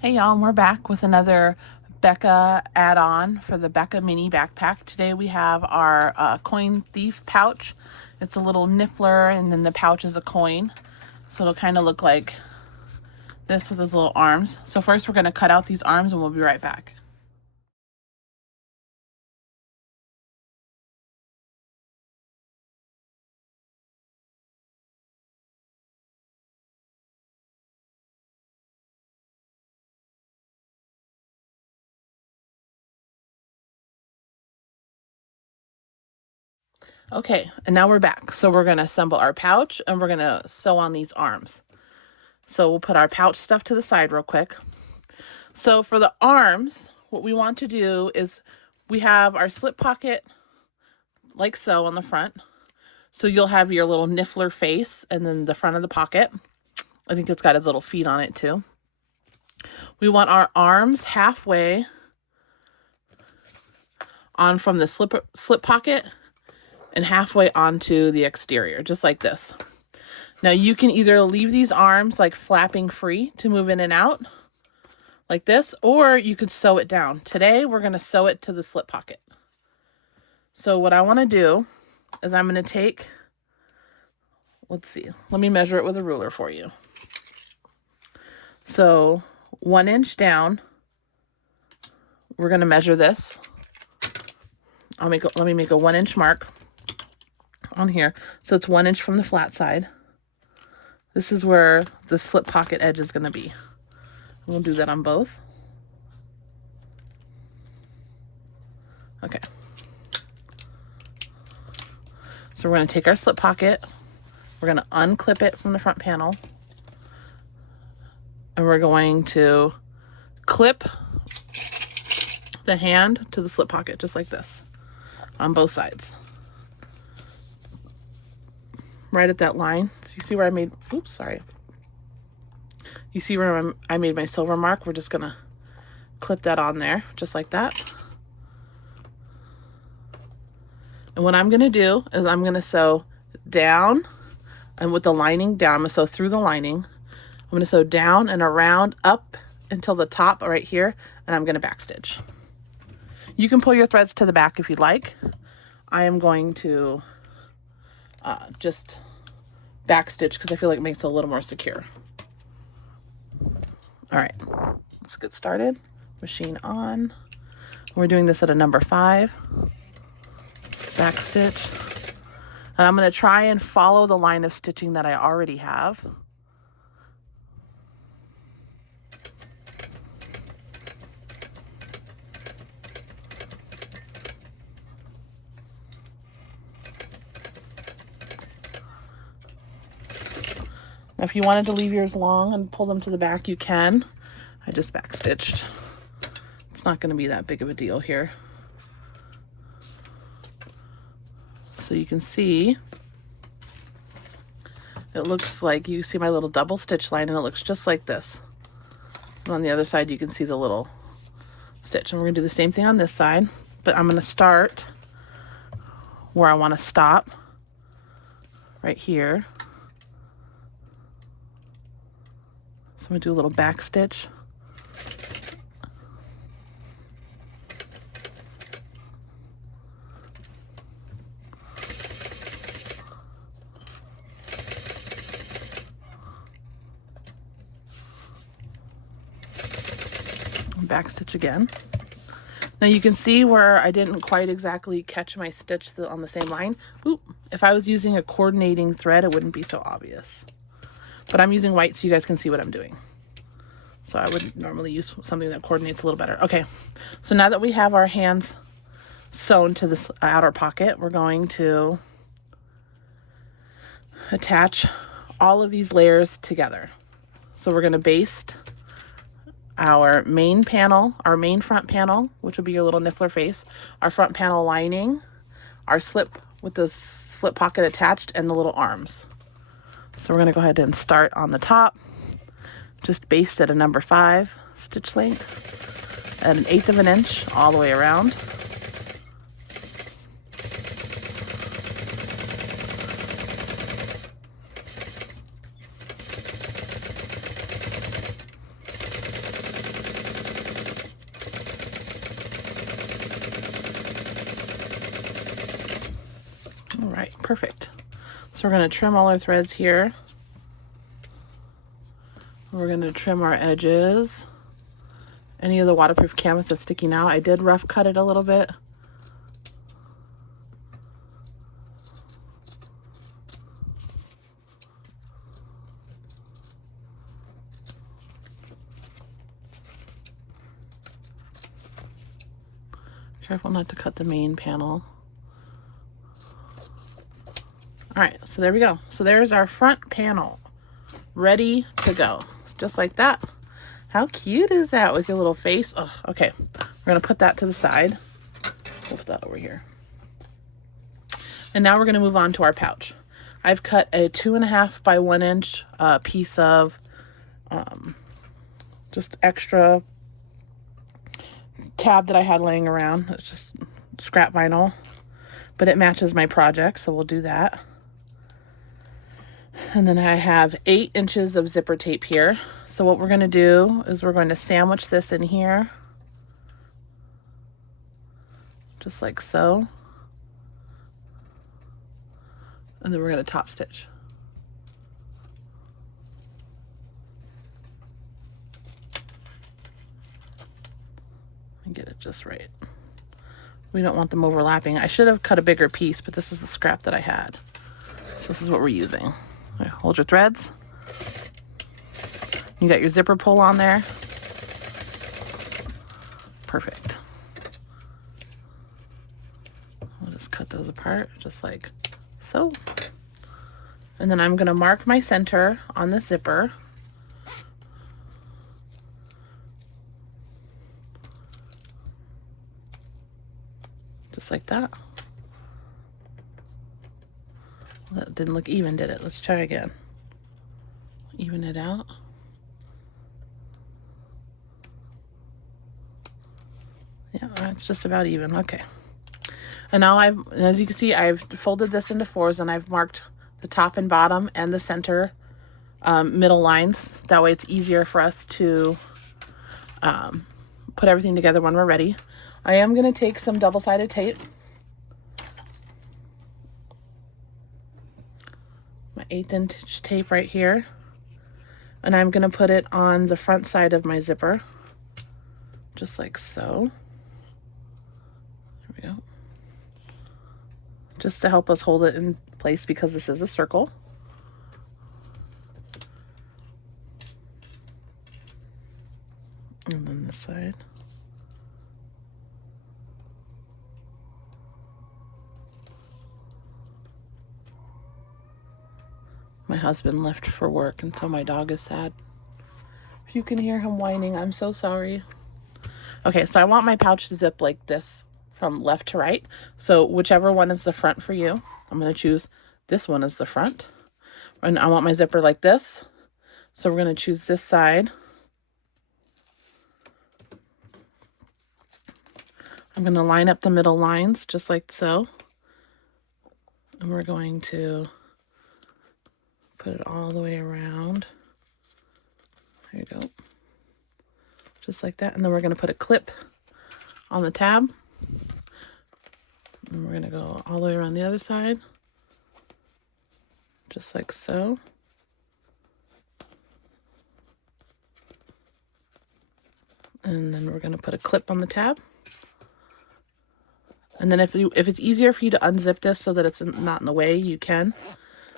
Hey y'all, we're back with another Becca add-on for the Becca Mini Backpack. Today we have our coin thief pouch. It's a little niffler and then the pouch is a coin. So it'll kind of look like this with his little arms. So first we're going to cut out these arms and we'll be right back. Okay, and now we're back. So we're going to assemble our pouch and we're going to sew on these arms. So we'll put our pouch stuff to the side real quick. So for the arms, what we want to do is we have our slip pocket like so on the front. So you'll have your little niffler face and then the front of the pocket. I think it's got his little feet on it too. We want our arms halfway on from the slip pocket and halfway onto the exterior, just like this. Now you can either leave these arms like flapping free to move in and out like this, or you could sew it down. Today we're going to sew it to the slip pocket. So what I want to do is I'm going to take, let's see, let me measure it with a ruler for you. So 1 inch down, we're going to measure this. Let me make a 1 inch mark on here. So it's 1 inch from the flat side. This is where the slip pocket edge is going to be. We'll do that on both. Okay. So we're going to take our slip pocket. We're going to unclip it from the front panel. And we're going to clip the hand to the slip pocket, just like this, on both sides. Right at that line. So you see where I made, oops, sorry. You see where I made my silver mark? We're just gonna clip that on there, just like that. And what I'm gonna do is I'm gonna sew down, and with the lining down, I'm gonna sew through the lining. I'm gonna sew down and around up until the top right here, and I'm gonna backstitch. You can pull your threads to the back if you'd like. I am going to just backstitch because I feel like it makes it a little more secure. All right, let's get started. Machine on. We're doing this at a number 5. Backstitch. And I'm going to try and follow the line of stitching that I already have. Now, if you wanted to leave yours long and pull them to the back, you can. I just backstitched. It's not going to be that big of a deal here. So you can see, it looks like, you see my little double stitch line, and it looks just like this. And on the other side, you can see the little stitch. And we're going to do the same thing on this side, but I'm going to start where I want to stop, right here. So I'm going to do a little back stitch. Back stitch again. Now you can see where I didn't quite exactly catch my stitch on the same line. Oop. If I was using a coordinating thread, it wouldn't be so obvious. But I'm using white so you guys can see what I'm doing. So I would normally use something that coordinates a little better. Okay, so now that we have our hands sewn to this outer pocket, we're going to attach all of these layers together. So we're going to baste our main panel, our main front panel, which will be your little niffler face, our front panel lining, our slip with the slip pocket attached, and the little arms. So we're going to go ahead and start on the top. Just baste at a number 5 stitch length at 1/8 of an inch all the way around. Perfect. So we're going to trim all our threads here. We're going to trim our edges. Any of the waterproof canvas that's sticking out, I did rough cut it a little bit. Careful not to cut the main panel. All right, so there we go. So there's our front panel, ready to go. It's just like that. How cute is that with your little face? Oh, okay, we're gonna put that to the side. Move that over here. And now we're gonna move on to our pouch. I've cut a 2.5 by 1 inch piece of just extra tab that I had laying around. It's just scrap vinyl, but it matches my project, so we'll do that. And then I have 8 inches of zipper tape here. So what we're going to do is we're going to sandwich this in here, just like so. And then we're going to top stitch. And get it just right. We don't want them overlapping. I should have cut a bigger piece, but this is the scrap that I had. So this is what we're using. Right, hold your threads. You got your zipper pull on there. Perfect. We'll just cut those apart just like so. And then I'm going to mark my center on the zipper. Just like that. That didn't look even, did it? Let's try again. Even it out. Yeah, it's just about even. Okay. And now as you can see, I've folded this into 4s and I've marked the top and bottom and the center middle lines. That way it's easier for us to put everything together when we're ready. I am going to take some double-sided tape. My 1/8 inch tape right here. And I'm going to put it on the front side of my zipper. Just like so. There we go. Just to help us hold it in place because this is a circle. And then this side. My husband left for work, and so my dog is sad. If you can hear him whining, I'm so sorry. Okay, so I want my pouch to zip like this from left to right. So whichever one is the front for you, I'm going to choose this one as the front. And I want my zipper like this. So we're going to choose this side. I'm going to line up the middle lines just like so. And we're going to put it all the way around. There you go. Just like that. And then we're going to put a clip on the tab. And we're going to go all the way around the other side. Just like so. And then we're going to put a clip on the tab. And then if it's easier for you to unzip this so that it's not in the way, you can.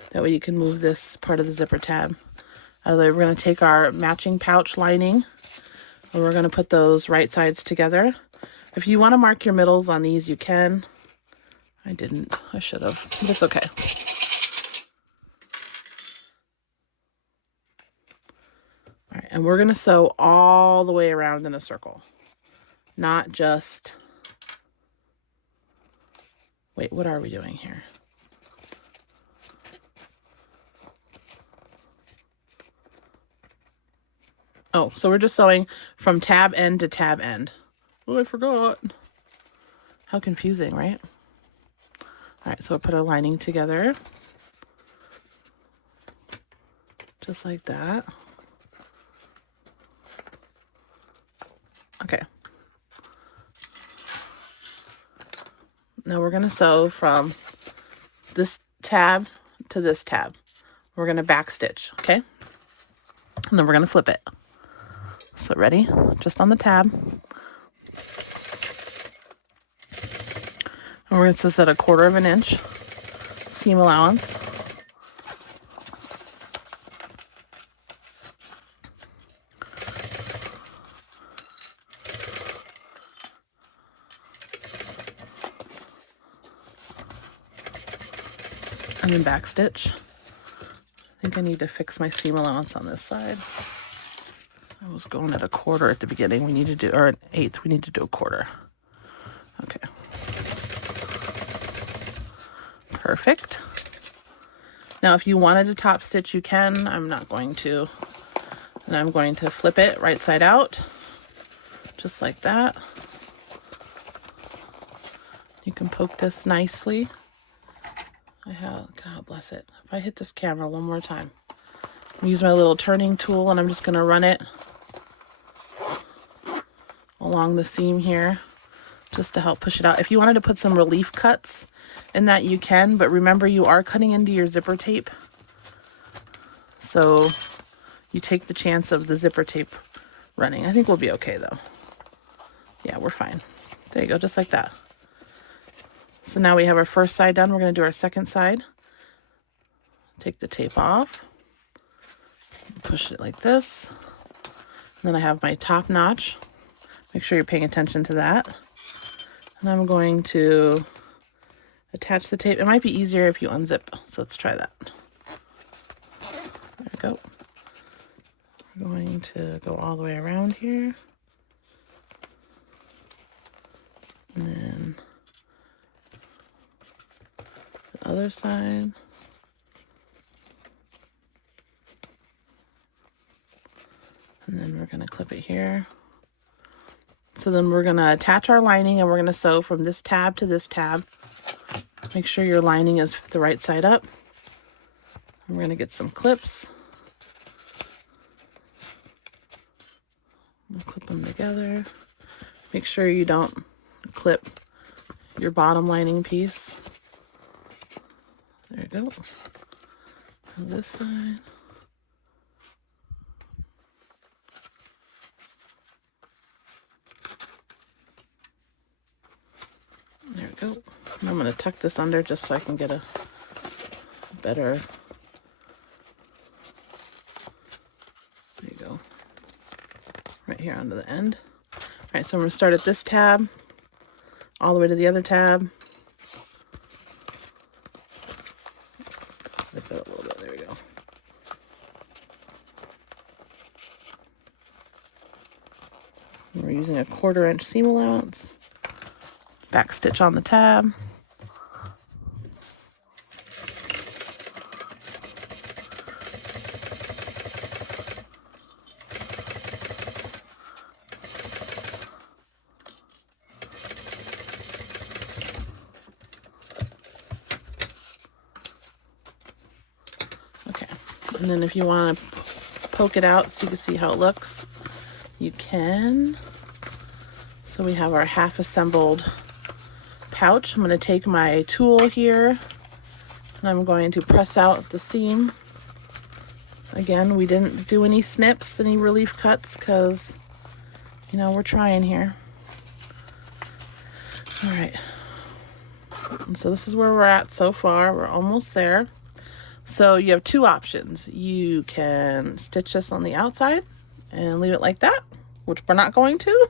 That way you can move this part of the zipper tab out of the way. We're going to take our matching pouch lining and we're going to put those right sides together. If you want to mark your middles on these, you can. I didn't. I should have, but it's okay. All right, and we're going to sew all the way around in a circle. Not just... Wait, what are we doing here? Oh, so we're just sewing from tab end to tab end. Oh, I forgot. How confusing, right? All right, so we'll put our lining together. Just like that. Okay. Now we're going to sew from this tab to this tab. We're going to back stitch, okay? And then we're going to flip it. So ready? Just on the tab. And we're going to set a 1/4 of an inch seam allowance. And then back stitch. I think I need to fix my seam allowance on this side. I was going at a 1/4 at the beginning. We need to do, or an 1/8. We need to do a 1/4. Okay. Perfect. Now, if you wanted to top stitch, you can. I'm not going to. And I'm going to flip it right side out, just like that. You can poke this nicely. God bless it. If I hit this camera one more time, I'm use my little turning tool and I'm just going to run it along the seam here just to help push it out. If you wanted to put some relief cuts in that, you can, but remember you are cutting into your zipper tape. So you take the chance of the zipper tape running. I think we'll be okay though. Yeah, we're fine. There you go, just like that. So now we have our first side done. We're going to do our second side. Take the tape off. Push it like this. And then I have my top notch. Make sure you're paying attention to that. And I'm going to attach the tape. It might be easier if you unzip. So let's try that. There we go. We're going to go all the way around here. And then the other side. And then we're going to clip it here. So then we're going to attach our lining and we're going to sew from this tab to this tab. Make sure your lining is the right side up. And we're going to get some clips. We'll clip them together. Make sure you don't clip your bottom lining piece. There you go. On this side. There we go. And I'm going to tuck this under just so I can get a better. There you go. Right here onto the end. All right, so I'm going to start at this tab, all the way to the other tab. Zip it a little bit. There we go. And we're using a 1/4 inch seam allowance. Back stitch on the tab. Okay, and then if you want to poke it out so you can see how it looks, you can. So we have our half assembled pouch. I'm going to take my tool here and I'm going to press out the seam. Again, we didn't do any snips, any relief cuts, because, you know, we're trying here. All right. And so this is where we're at so far. We're almost there. So you have two options. You can stitch this on the outside and leave it like that, which we're not going to.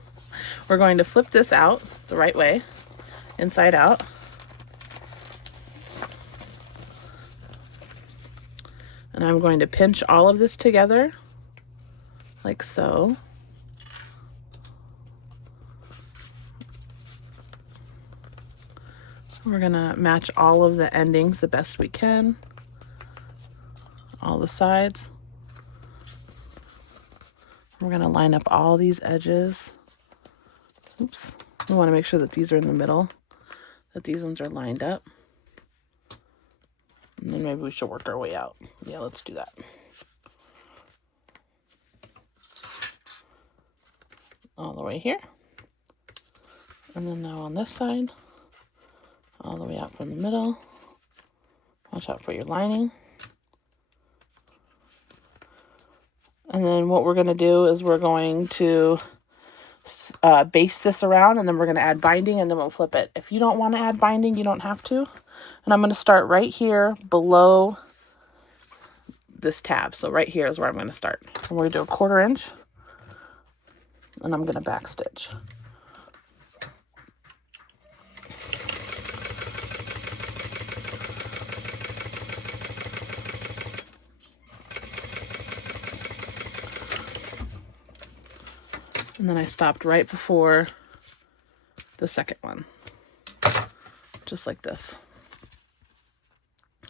We're going to flip this out the right way. Inside out. And I'm going to pinch all of this together like so. We're going to match all of the endings the best we can. All the sides. We're going to line up all these edges. Oops. We want to make sure that these are in the middle, that these ones are lined up. And then maybe we should work our way out. Yeah, let's do that. All the way here. And then now on this side, all the way out from the middle. Watch out for your lining. And then what we're going to do is we're going to baste this around, and then we're going to add binding, and then we'll flip it. If you don't want to add binding, you don't have to. And I'm going to start right here below this tab. So right here is where I'm going to start. And we're going to do a 1/4 inch, and I'm going to back stitch. And then I stopped right before the second one, just like this.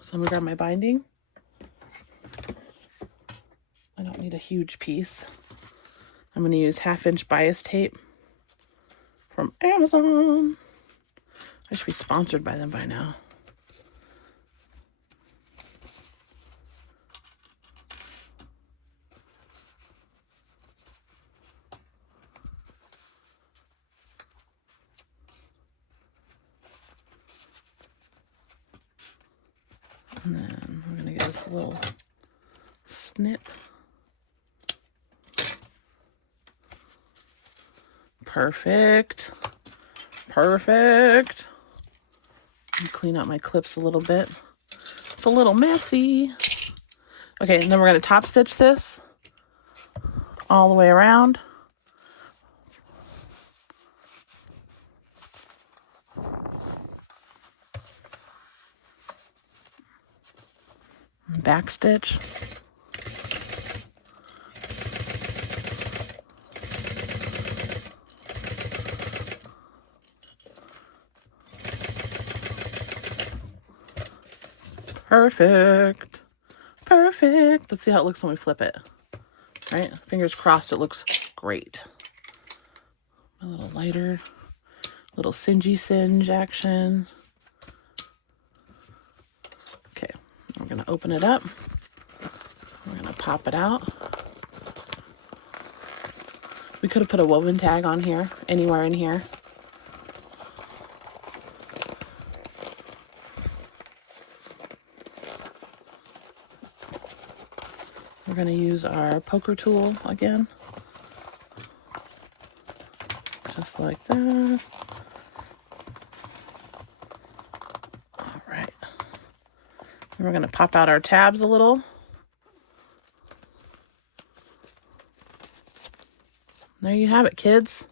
So I'm gonna grab my binding. I don't need a huge piece. I'm gonna use 1/2 inch bias tape from Amazon. I should be sponsored by them by now. And then we're going to get this little snip. Perfect. Perfect. Clean out my clips a little bit. It's a little messy. Okay, and then we're going to top stitch this all the way around. Back stitch. Perfect. Perfect. Let's see how it looks when we flip it. Right? Fingers crossed it looks great. A little lighter. Little singy singe action. Okay. We're going to open it up. We're going to pop it out. We could have put a woven tag on here, anywhere in here. We're going to use our poker tool again. Just like that. All right. And we're going to pop out our tabs a little. There you have it, kids.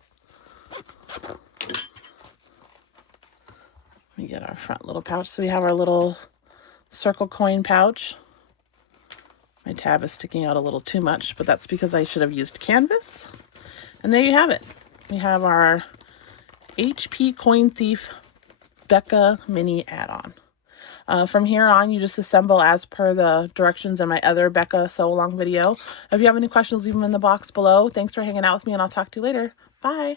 We get our front little pouch. So we have our little circle coin pouch. My tab is sticking out a little too much, but that's because I should have used canvas. And there you have it. We have our HP Coin Thief Becca Mini add-on. From here on, you just assemble as per the directions in my other Becca sew along video. If you have any questions, leave them in the box below. Thanks for hanging out with me, and I'll talk to you later. Bye.